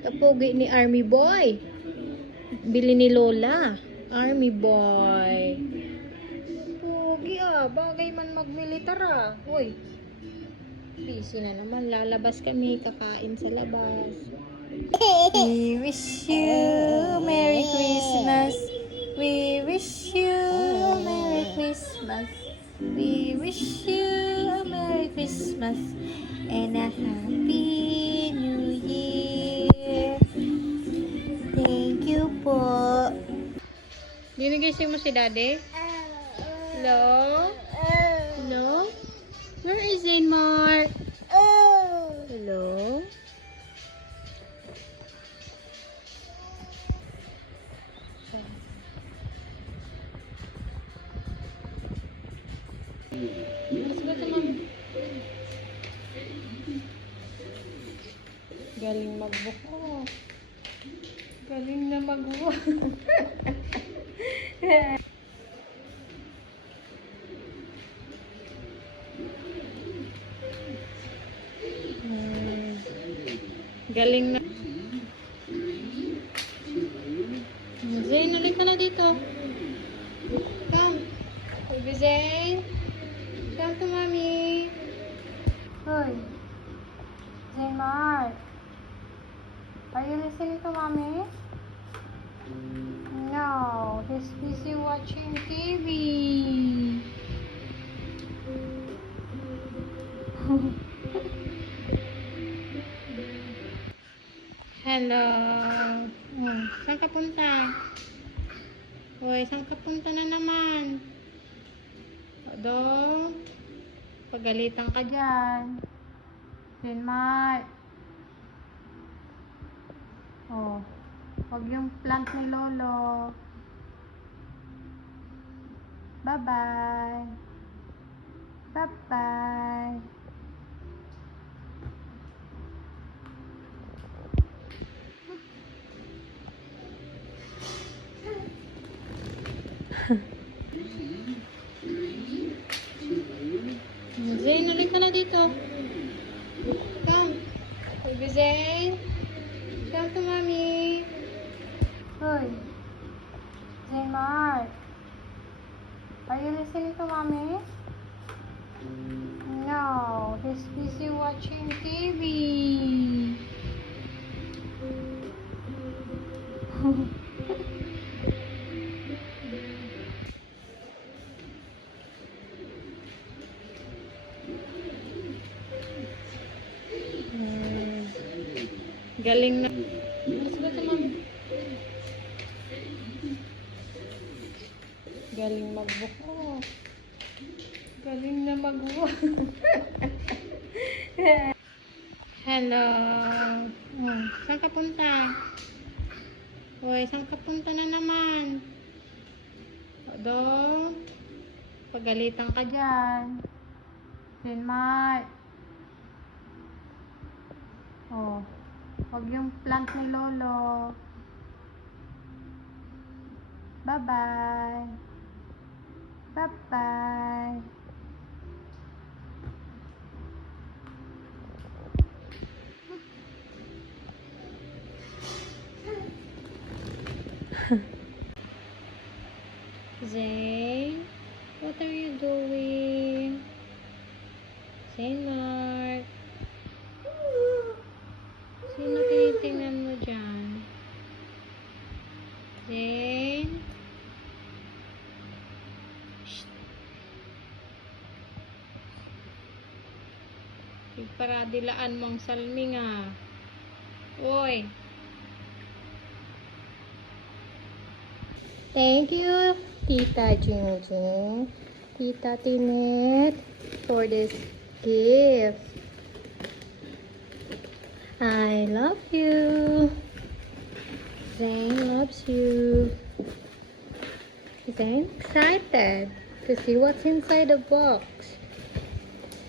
Kapogi ni Army Boy. Bili ni Lola. Army Boy. Pogi bagay man magmilitar Hoy. Busy na naman. Lalabas kami. Kakain sa labas. We wish you Merry Christmas. We wish you Merry Christmas. We wish you a Merry Christmas and a Happy New Year. Thank you po. Ginigising mo si Daddy? Hello? Hello? Where is Zainmar? Hello? Let's go to Mom. Galing magbuko. Galing na magbuko. Galing na. Zayn, ulit ka na dito. Come. Baby Zayn. Come to Mommy. Hoy. Zaynmar. Are you listening to Mommy? No. He's busy watching TV. Hello. Saan ka punta? Hoy, saan ka punta na naman? Odo, pagalitan ka dyan. Zaynmar. Huwag yung plant ni Lolo. Bye-bye. Bye-bye. Zayn, ulit ka na dito. Come. Baby Zayn. Come to Mommy. Hoy. Zaynmar. Are you listening to Mommy? No. He's busy watching TV. Galing na. Let's go to Mom. Galing magbuko. Galing na magbuko. Hello. Saan ka punta? Hoy, saan ka punta na naman? Odo, pagalitan ka dyan. Zaynmar. Huwag yung plant ni Lolo. Bye-bye. Bye-bye. Zayn, what are you doing? Zaynmar. Sino tinitingnan mo dyan? Zayn? Shh. Paradilaan mong salming Uy. Thank you, Tita Jingjing, Tita Tinit, for this gift. I love you. Zayn loves you. Zayn excited to see what's inside the box.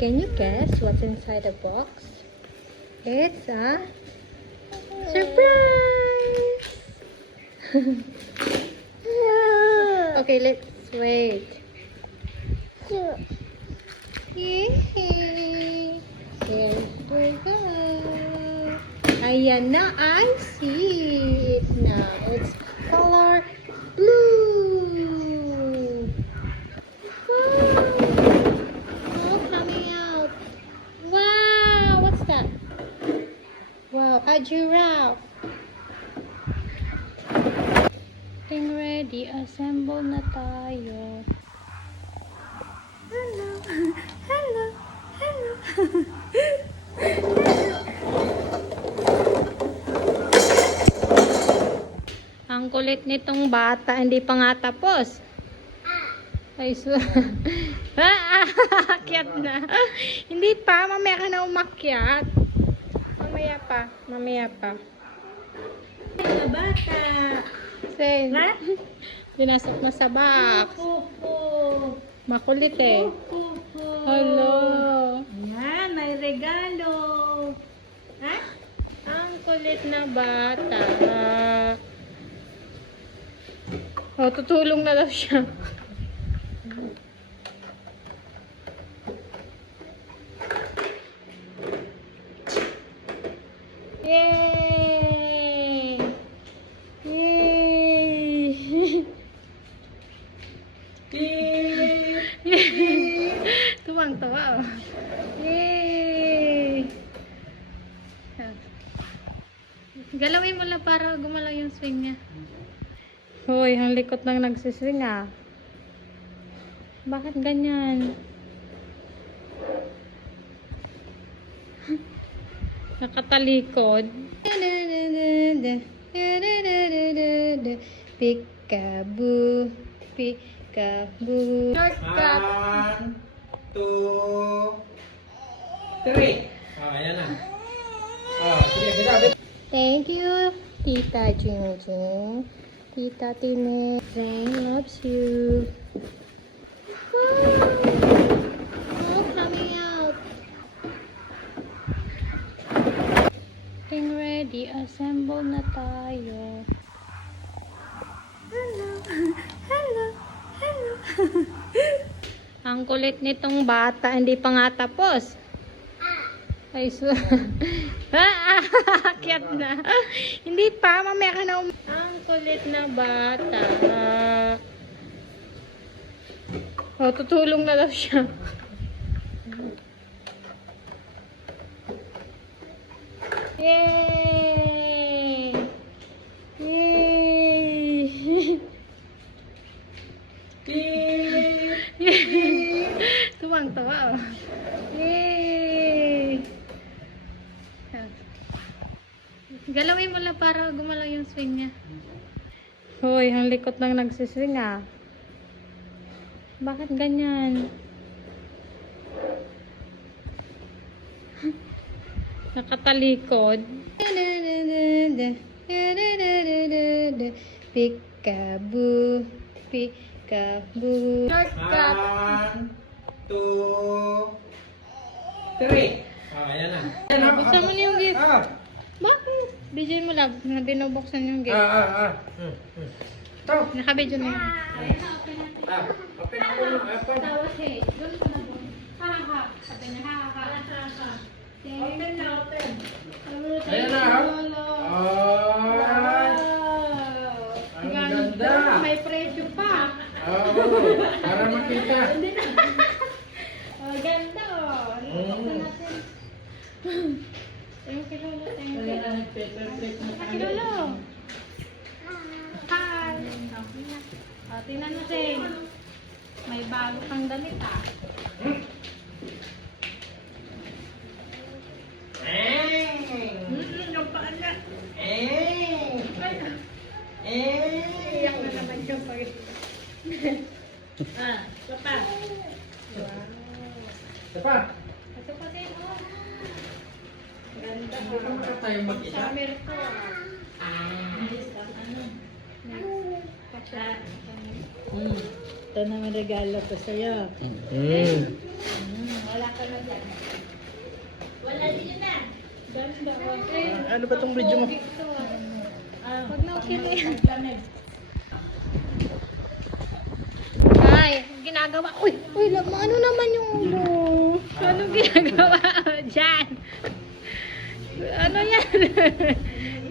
Can you guess what's inside the box? It's a surprise! Okay, let's wait. Yay! Here we go. Ayan na, I see it now. It's color blue. Oh, coming out. Wow, what's that? Wow, a giraffe. Getting ready, assemble na tayo. Hello, hello, hello. Ang kulit nitong bata, hindi pa nga tapos. Ay, akyat na. Hindi pa, mamaya ka na umakyat. Mamaya pa, mamaya pa. Mga bata. Say, pinasok mo sa box. Makulit eh. Hello. Ayan, may regalo. Ha? Ang kulit na bata. Oh, tutulong na daw siya. Yay! Yay! Tuwang-tuwa oh. Yay! Galawin mo lang para gumalaw yung swing niya. Hoy, ang likot nang nagsiswing ah. Bakit ganyan? Nakatalikod. Peekaboo, peekaboo. Shortcut. 1, 2, 3. Ayan na. Sige, bisa. Thank you, Tita Jingjing. Tita Tine. Zane loves you. Oh, coming out. Getting ready, assemble na tayo. Hello, hello, hello. Ang kulit nitong bata, hindi pa nga tapos. Ay, akyat na. Hindi pa, mamaya ka na Ang kulit na bata. Oh, tutulong na daw siya. Yay! Yay! Tuwang-tuwa oh. Yay! Galawin mo lang para gumalaw yung swing niya. Hoy, ang likot nang nagsiswing ah. Bakit ganyan? Nakatalikod. Peekaboo, peekaboo. Shortcut. 1, 2, 3. Ayan na. Buksan mo na yung gift. Bakit? Bidyo mo lang na binubuksan yung gift. Ito. Nakabidyo na yun. Open ako yung apple. Tawas eh. Doon ka na po. Ha. Sabi niya ha. Open na, open. Ayan na. Ang ganda. May presyo pa. Para makita. Ganda oh. Buksan natin. Thank you, Lolo. Thank you. Thank you, Lolo. Hi. Tingnan natin. May bago kang damit ah. Yung paan na. Iyak na naman siya pag... Ito pa. Ito pa. Ito pa din oh. Ganda Hindi ka makatayo mag-isa. Summer ko. Ito naman regalo ko sa'yo. Wala ka na dyan. Wala din na. Ganda. Okay. Ano ba tong video mo? Pag na-okay mo yan. Ay, ginagawa. Uy, ano naman yung ulo? Anong ginagawa dyan? Ano yan?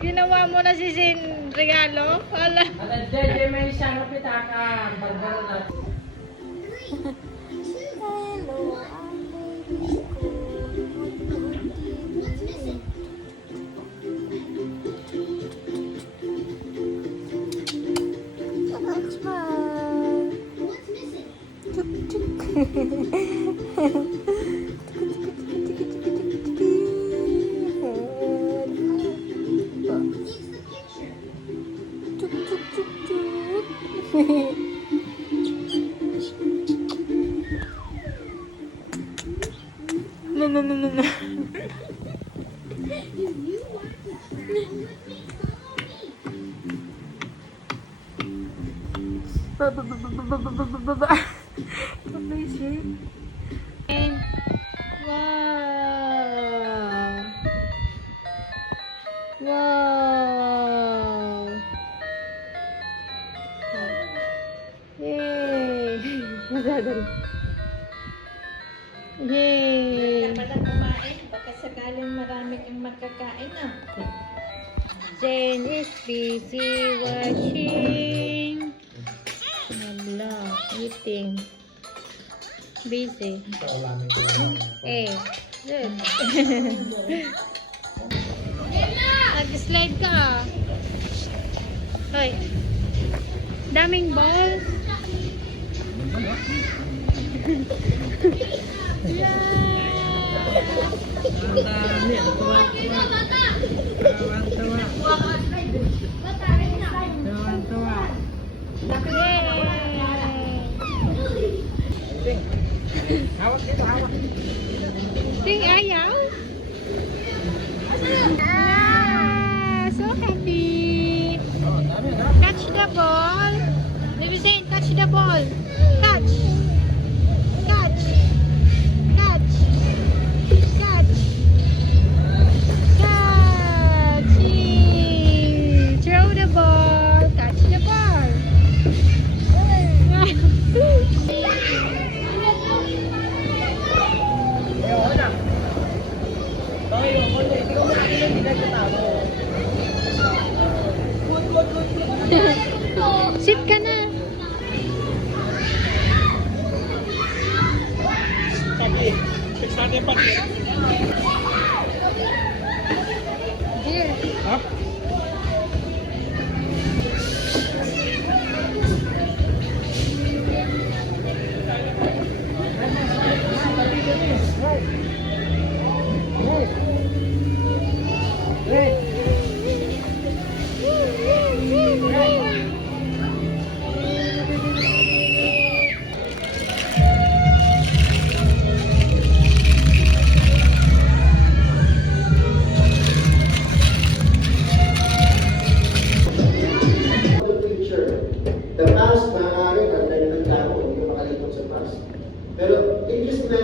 Ginawa mo na si Sin regalo? Wala. At JJ may isang pitaka. Barbaro natin. Hello, ang baby ko. No, no, no, no, no. What is it? Wow. Wow. Yay. Nadadali. Yay. Kaya pala kumain. Baka sakaling marami kang makakain ah. Jane is busy watching the vlog, eating. Busy. Ito, ulamin ko lang. Eh, good. Nag-slide ka. Hoy. Daming balls. Ang dami. Ang tuwa-tuwa. Tuwa-tuwa. Tuwa-tuwa. Ting. Hawak dito, hawak. Ting ayaw. Ah, so happy. Oh, dami na. Catch the ball. Baby Saint, catch the ball. Catch. Catch. Catch. Catch. Catch. Throw the ball. Catch the ball. Ayaw, na. Ay, ako na. Hindi ko makakita. Hindi ka tao. Sit ka na. Here. Up. The past, maaaring ang dahil ng tao, hindi ko makalimot sa past. Pero, interest na...